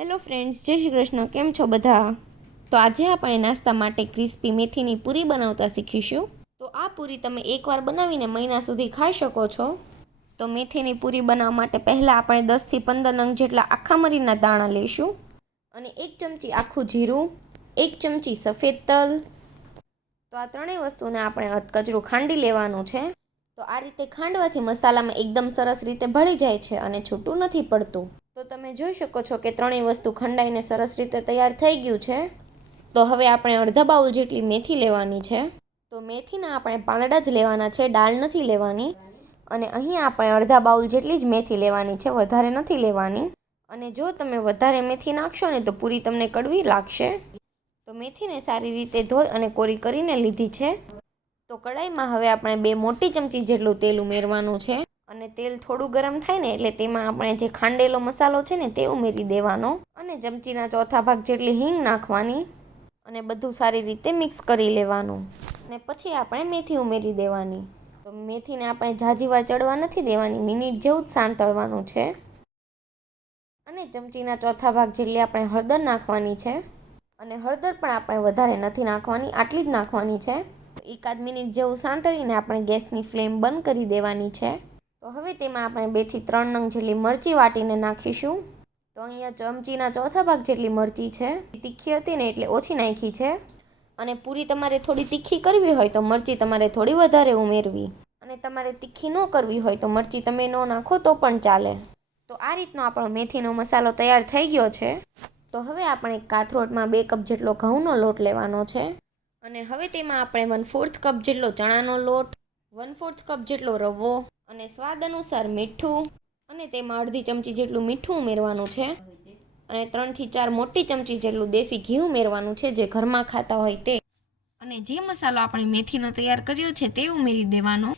Hello friends, જય શ્રી કૃષ્ણ. કેમ છો બધા? તો આજે આપણે નાસ્તા માટે ક્રિસ્પી મેથીની પૂરી બનાવતા શીખીશું. તો આ પૂરી તમે એકવાર બનાવીને મહિના સુધી ખાઈ શકો છો. તો મેથીની પૂરી બનાવવા માટે પહેલાં આપણે 10થી 15 નંગ જેટલા આખા મરીના દાણા લઈશું અને 1 ચમચી આખું જીરું, 1 ચમચી સફેદ તલ. તો આ ત્રણેય વસ્તુને આપણે અધકચરું ખાંડી લેવાનું છે. તો આ રીતે ખાંડવાથી મસાલામાં એકદમ સરસ રીતે ભળી જાય છે અને છૂટું નથી પડતું. તો તમે જોઈ શકો છો કે ત્રણેય વસ્તુ ખંડાઈને સરસ રીતે તૈયાર થઈ ગયું છે. તો હવે આપણે અડધા બાઉલ જેટલી મેથી લેવાની છે. તો મેથીના આપણે પાંદડા જ લેવાના છે, દાળ નથી લેવાની. અને અહીં આપણે અડધા બાઉલ જેટલી જ મેથી લેવાની છે, વધારે નથી લેવાની. અને જો તમે વધારે મેથી નાખશો ને તો પૂરી તમને કડવી લાગશે. તો મેથીને સારી રીતે ધોઈ અને કોરી કરીને લીધી છે. તો કડાઈમાં હવે આપણે 2 મોટી ચમચી જેટલું તેલ ઉમેરવાનું છે. અને તેલ થોડું ગરમ થાય ને એટલે તેમાં આપણે જે ખાંડેલો મસાલો છે ને તે ઉમેરી દેવાનો. અને ચમચીના ચોથા ભાગ જેટલી હિંગ નાખવાની. અને બધું સારી રીતે મિક્સ કરી લેવાનું. અને પછી આપણે મેથી ઉમેરી દેવાની. તો મેથીને આપણે ઝાઝી વાર ચડવા નથી દેવાની, મિનિટ જેવું જ શાંત તળવાનું છે. અને ચમચીના ચોથા ભાગ જેટલી આપણે હળદર નાખવાની છે. અને હળદર પણ આપણે વધારે નથી નાખવાની, આટલી જ નાખવાની છે. એકાદ મિનિટ જેવું સાંતળીને આપણે ગેસની ફ્લેમ બંધ કરી દેવાની છે. તો હવે તેમાં આપણે 2 થી 3 નંગ જેટલી મરચી વાટીને નાખીશું. તો અહીંયા ચમચીના ચોથા ભાગ જેટલી મરચી છે. તીખી હતી ને એટલે ઓછી નાખી છે. અને પૂરી તમારે થોડી તીખી કરવી હોય તો મરચી તમારે થોડી વધારે ઉમેરવી. અને તમારે તીખી ન કરવી હોય તો મરચી તમે ન નાખો તો પણ ચાલે. તો આ રીતનો આપણો મેથીનો મસાલો તૈયાર થઈ ગયો છે. તો હવે આપણે કાથરોટમાં 2 કપ જેટલો ઘઉંનો લોટ લેવાનો છે. અને હવે તેમાં આપણે 1/4 કપ જેટલો ચણાનો લોટ, 1/4 કપ જેટલો રવો અને સ્વાદ અનુસાર મીઠું. અને તેમાં અડધી ચમચી જેટલું મીઠું ઉમેરવાનું છે. અને 3 થી 4 મોટી ચમચી જેટલું દેશી ઘી ઉમેરવાનું છે, જે ઘરમાં ખાતા હોય તે. અને જે મસાલો આપણે મેથીનો તૈયાર કર્યો છે તે ઉમેરી દેવાનો.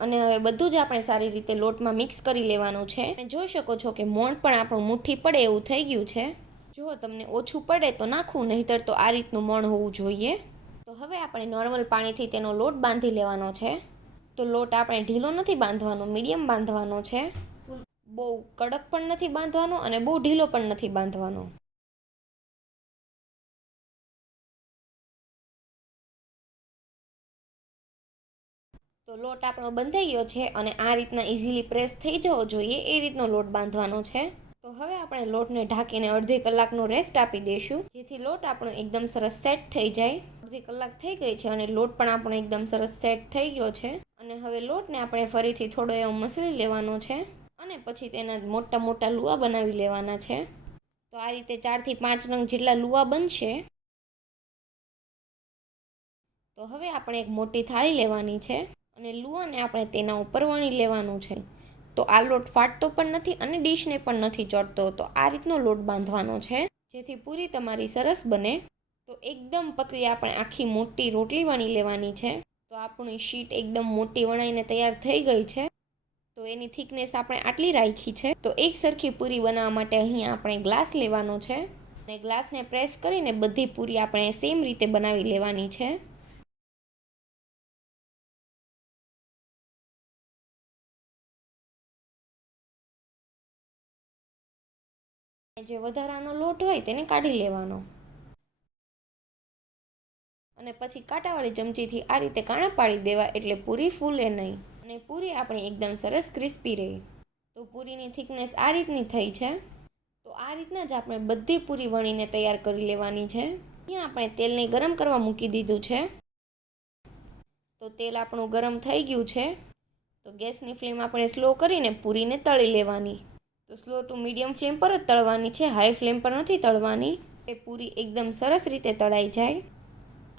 અને હવે બધું જ આપણે સારી રીતે લોટમાં મિક્સ કરી લેવાનું છે. તમે જોઈ શકો છો કે મોણ પણ આપણું મુઠ્ઠી પડે એવું થઈ ગયું છે. જો તમને ઓછું પડે તો નાખવું, નહીંતર તો આ રીતનું મોણ હોવું જોઈએ. તો હવે આપણે નોર્મલ પાણીથી તેનો લોટ બાંધી લેવાનો છે. તો લોટ આપણે ઢીલો નથી બાંધવાનો, મીડિયમ બાંધવાનો છે. બહુ કડક પણ નથી બાંધવાનો અને બહુ ઢીલો પણ નથી બાંધવાનો. તો લોટ આપણો બંધાઈ ગયો છે અને આ રીતના ઇઝીલી પ્રેસ થઈ જવો જોઈએ એ રીતનો લોટ બાંધવાનો છે. તો હવે આપણે લોટને ઢાંકીને અડધી કલાકનો રેસ્ટ આપી દઈશું, જેથી લોટ આપણો એકદમ સરસ સેટ થઈ જાય. અડધી કલાક થઈ ગઈ છે અને લોટ પણ આપણો એકદમ સરસ સેટ થઈ ગયો છે. અને હવે લોટને આપણે ફરીથી થોડો એવો મસળી લેવાનો છે. અને પછી તેના મોટા મોટા લુઆ બનાવી લેવાના છે. તો આ રીતે 4 થી 5 નંગ જેટલા લુઆ બનશે. તો હવે આપણે એક મોટી થાળી લેવાની છે. અને લુઆને આપણે તેના ઉપર વણી લેવાનું છે. તો આ લોટ ફાટતો પણ નથી અને ડીશને પણ નથી ચોટતો. તો આ રીતનો લોટ બાંધવાનો છે, જેથી પૂરી તમારી સરસ બને. તો એકદમ પતલી આપણે આખી મોટી રોટલી વણી લેવાની છે. તો આપણી શીટ એકદમ મોટી વણાઈને તૈયાર થઈ ગઈ છે. તો એની થિકનેસ આપણે આટલી રાખી છે. તો એક સરખી પૂરી બનાવવા માટે અહીં આપણે ગ્લાસ લેવાનો છે. અને ગ્લાસને પ્રેસ કરીને બધી પૂરી આપણે સેમ રીતે બનાવી લેવાની છે. જે વધારાનો લોટ હોય તેને કાઢી લેવાનો. અને પછી કાંટાવાળી ચમચીથી આ રીતે કાણા પાડી દેવા, એટલે પૂરી ફૂલે નહીં અને પૂરી આપણી એકદમ સરસ ક્રિસ્પી રહે. તો પૂરીની થિકનેસ આ રીતની થઈ છે. તો આ રીતના જ આપણે બધી પૂરી વણીને તૈયાર કરી લેવાની છે. અહીંયા આપણે તેલને ગરમ કરવા મૂકી દીધું છે. તો તેલ આપણું ગરમ થઈ ગયું છે. તો ગેસની ફ્લેમ આપણે સ્લો કરીને પૂરીને તળી લેવાની. તો સ્લો ટુ મીડિયમ ફ્લેમ પર જ તળવાની છે, હાઈ ફ્લેમ પર નથી તળવાની. એ પૂરી એકદમ સરસ રીતે તળાઈ જાય.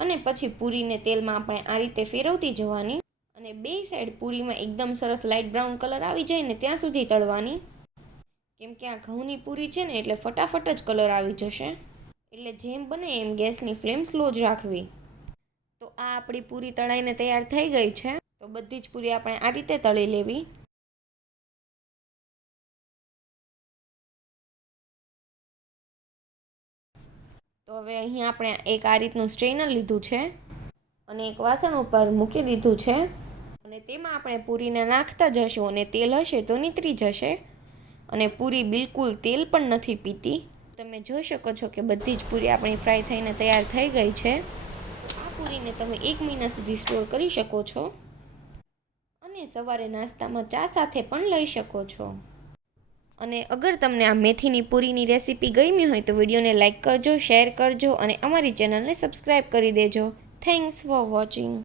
અને પછી પૂરીને તેલમાં આપણે આ રીતે ફેરવતી જવાની. અને બે સાઈડ પૂરીમાં એકદમ સરસ લાઇટ બ્રાઉન કલર આવી જાય ને ત્યાં સુધી તળવાની. કેમ કે આ ઘઉંની પૂરી છે ને એટલે ફટાફટ જ કલર આવી જશે. એટલે જેમ બને એમ ગેસની ફ્લેમ સ્લો જ રાખવી. તો આ આપણી પૂરી તળાઈને તૈયાર થઈ ગઈ છે. તો બધી જ પૂરી આપણે આ રીતે તળી લેવી. તો હવે અહીં આપણે એક આ રીતનું સ્ટ્રેનર લીધું છે. અને એક વાસણ ઉપર મૂકી દીધું છે. અને તેમાં આપણે પૂરીને નાખતા જશું અને તેલ હશે તો નીતરી જશે. અને પૂરી બિલકુલ તેલ પણ નથી પીતી. તમે જોઈ શકો છો કે બધી જ પૂરી આપણી ફ્રાય થઈને તૈયાર થઈ ગઈ છે. આ પૂરીને તમે 1 મહિના સુધી સ્ટોર કરી શકો છો અને સવારે નાસ્તામાં ચા સાથે પણ લઈ શકો છો. અને અગર તમને આ મેથીની પૂરીની રેસીપી ગમી હોય તો વિડીયોને લાઇક કરજો, શેર કરજો અને અમારી ચેનલને સબસ્ક્રાઈબ કરી દેજો. Thanks for watching.